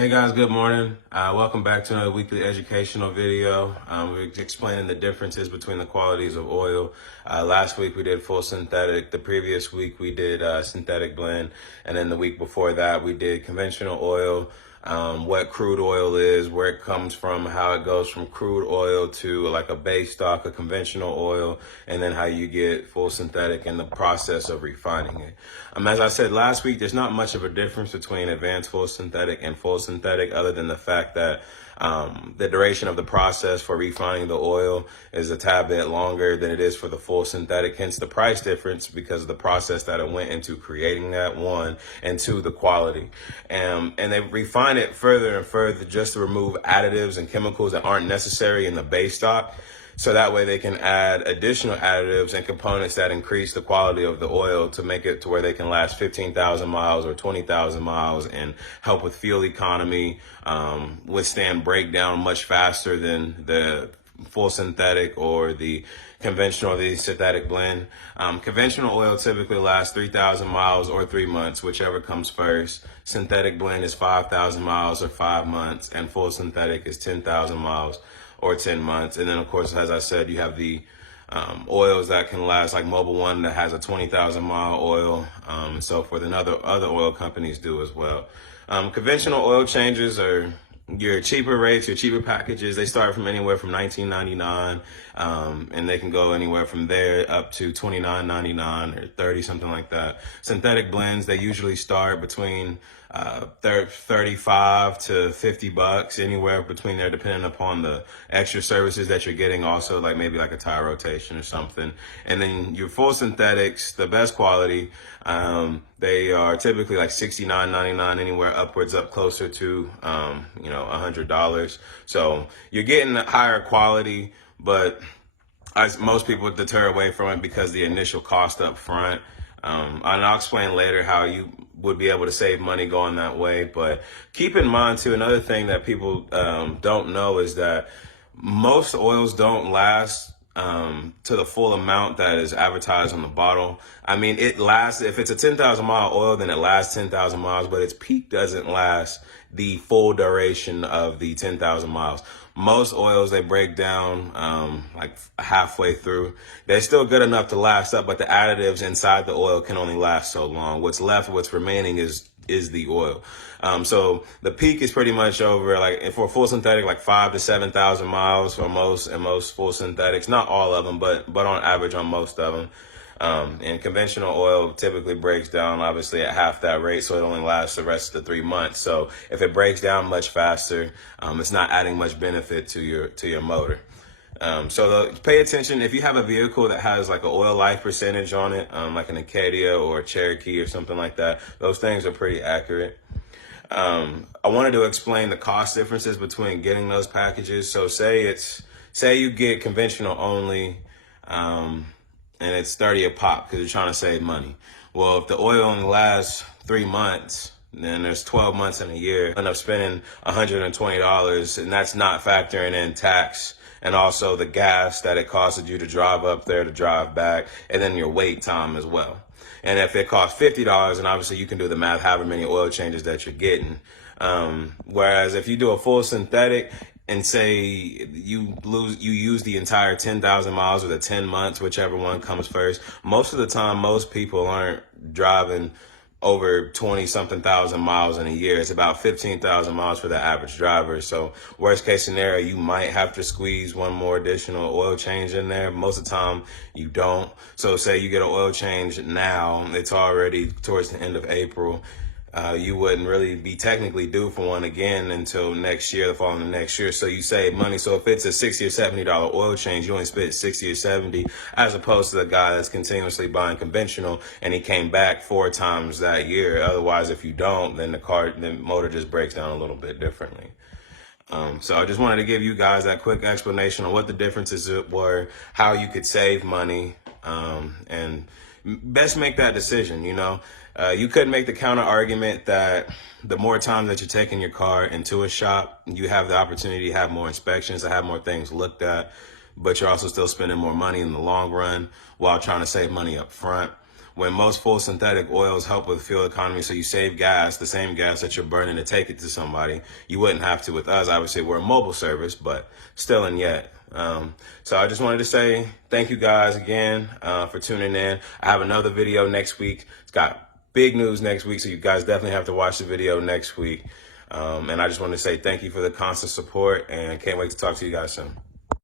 Hey guys, good morning. Welcome back to another weekly educational video. We're explaining the differences between the qualities of oil. Last week we did full synthetic. The previous week we did synthetic blend. And then the week before that we did conventional oil, what crude oil is, where it comes from, how it goes from crude oil to like a base stock, a conventional oil, and then how you get full synthetic and the process of refining it. As I said last week, there's not much of a difference between advanced full synthetic and full synthetic other than the fact that the duration of the process for refining the oil is a tad bit longer than it is for the full synthetic, hence the price difference because of the process that it went into creating that, one, and two, the quality. And they refine it further and further just to remove additives and chemicals that aren't necessary in the base stock. So that way they can add additional additives and components that increase the quality of the oil to make it to where they can last 15,000 miles or 20,000 miles and help with fuel economy, withstand breakdown much faster than the full synthetic or the conventional or the synthetic blend. Conventional oil typically lasts 3,000 miles or 3 months, whichever comes first. Synthetic blend is 5,000 miles or 5 months, and full synthetic is 10,000 miles or 10 months. And then of course, as I said, you have the oils that can last, like Mobil 1 that has a 20,000 mile oil, and so forth, and other oil companies do as well. Conventional oil changes are your cheaper rates, your cheaper packages. They start from anywhere from $19.99, and they can go anywhere from there up to $29.99 or $30, something like that. Synthetic blends, they usually start between 35 to 50 bucks, anywhere between there, depending upon the extra services that you're getting, also like maybe like a tire rotation or something. And then your full synthetics, the best quality, they are typically like $69.99, anywhere upwards up closer to $100. So you're getting a higher quality, but most people deter away from it because the initial cost up front. And I'll explain later how you would be able to save money going that way. But keep in mind too, another thing that people don't know is that most oils don't last to the full amount that is advertised on the bottle. I mean, it lasts, if it's a 10,000 mile oil, then it lasts 10,000 miles, but its peak doesn't last the full duration of the 10,000 miles. Most oils, they break down like halfway through. They're still good enough to last up, but the additives inside the oil can only last so long. What's left, what's remaining is the oil. So the peak is pretty much over, like for full synthetic, like 5,000 to 7,000 miles for most full synthetics. Not all of them, but on average on most of them. And conventional oil typically breaks down obviously at half that rate, so it only lasts the rest of the 3 months. So if it breaks down much faster, it's not adding much benefit to your motor. So pay attention if you have a vehicle that has like an oil life percentage on it, like an Acadia or a Cherokee or something like that. Those things are pretty accurate. I wanted to explain the cost differences between getting those packages. So say you get conventional only, and it's 30 a pop because you're trying to save money. Well, if the oil only lasts 3 months, then there's 12 months in a year. You end up spending $120, and that's not factoring in tax and also the gas that it costed you to drive up there, to drive back, and then your wait time as well. And if it costs $50, and obviously you can do the math, however many oil changes that you're getting. Whereas if you do a full synthetic, and say you use the entire 10,000 miles or the 10 months, whichever one comes first, most of the time, most people aren't driving over 20 something thousand miles in a year. It's about 15,000 miles for the average driver. So worst case scenario, you might have to squeeze one more additional oil change in there. Most of the time you don't. So say you get an oil change now, it's already towards the end of April. You wouldn't really be technically due for one again until next year, the following next year. So you save money. So if it's a $60 or $70 oil change, you only spent 60 or 70, as opposed to the guy that's continuously buying conventional and he came back 4 times that year. Otherwise, if you don't, then the motor just breaks down a little bit differently. So I just wanted to give you guys that quick explanation on what the differences were, how you could save money, and best make that decision. You could make the counter argument that the more time that you're taking your car into a shop, you have the opportunity to have more inspections, to have more things looked at, but you're also still spending more money in the long run while trying to save money up front. when most full synthetic oils help with fuel economy, so you save gas, the same gas that you're burning to take it to somebody, you wouldn't have to with us. Obviously, we're a mobile service, but still and yet. So I just wanted to say thank you guys again for tuning in. I have another video next week. It's got big news next week, so you guys definitely have to watch the video next week. And I just want to say thank you for the constant support, and can't wait to talk to you guys soon.